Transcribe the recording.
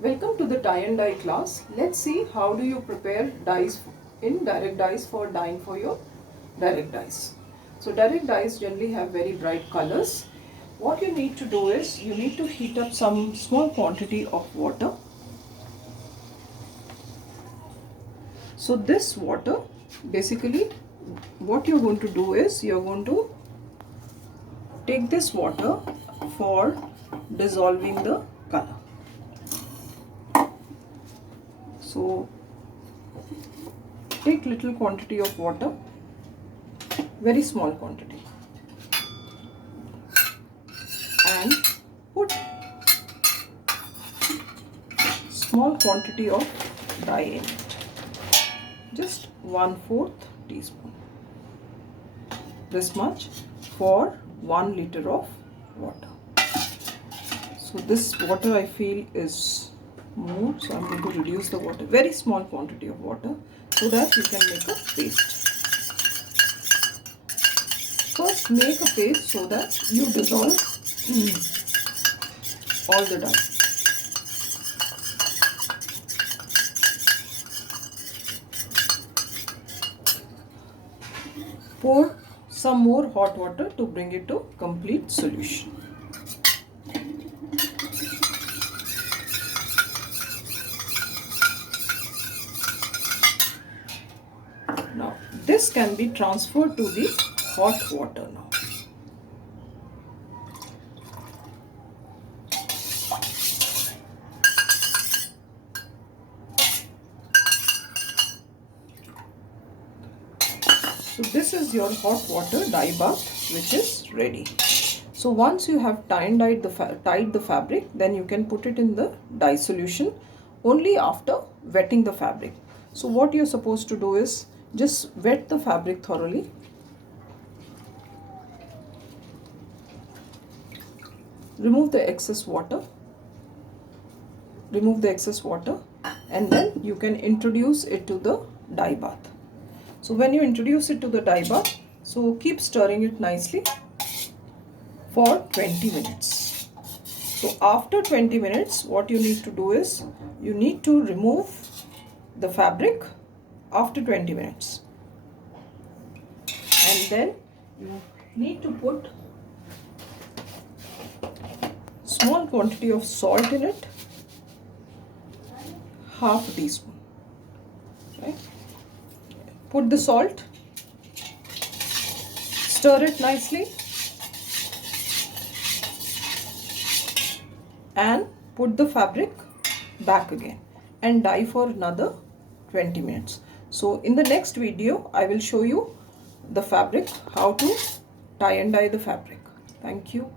Welcome to the tie and dye class. Let's see how do you prepare dyes in direct dyes for dyeing for your direct dyes. So direct dyes generally have very bright colors. What you need to do is you need to heat up some small quantity of water. So this water, basically what you're going to do is you're going to take this water for dissolving the color. So take little quantity of water, very small quantity, and put small quantity of dye in it, just 1/4 teaspoon, this much for 1 liter of water. So this water I feel is more, so I'm going to reduce the water, very small quantity of water, so that you can make a paste. First make a paste so that you dissolve all the dye. Pour some more hot water to bring it to complete solution. Now this can be transferred to the hot water now. So this is your hot water dye bath which is ready. So once you have tied the fabric, then you can put it in the dye solution only after wetting the fabric. So what you're supposed to do is just wet the fabric thoroughly. Remove the excess water. And then you can introduce it to the dye bath. So when you introduce it to the dye bath, so keep stirring it nicely for 20 minutes. So after 20 minutes, what you need to do is you need to remove the fabric after 20 minutes. And then you need to put small quantity of salt in it, half a teaspoon. Right? Put the salt, stir it nicely, and put the fabric back again and dye for another 20 minutes. So in the next video, I will show you the fabric, how to tie and dye the fabric. Thank you.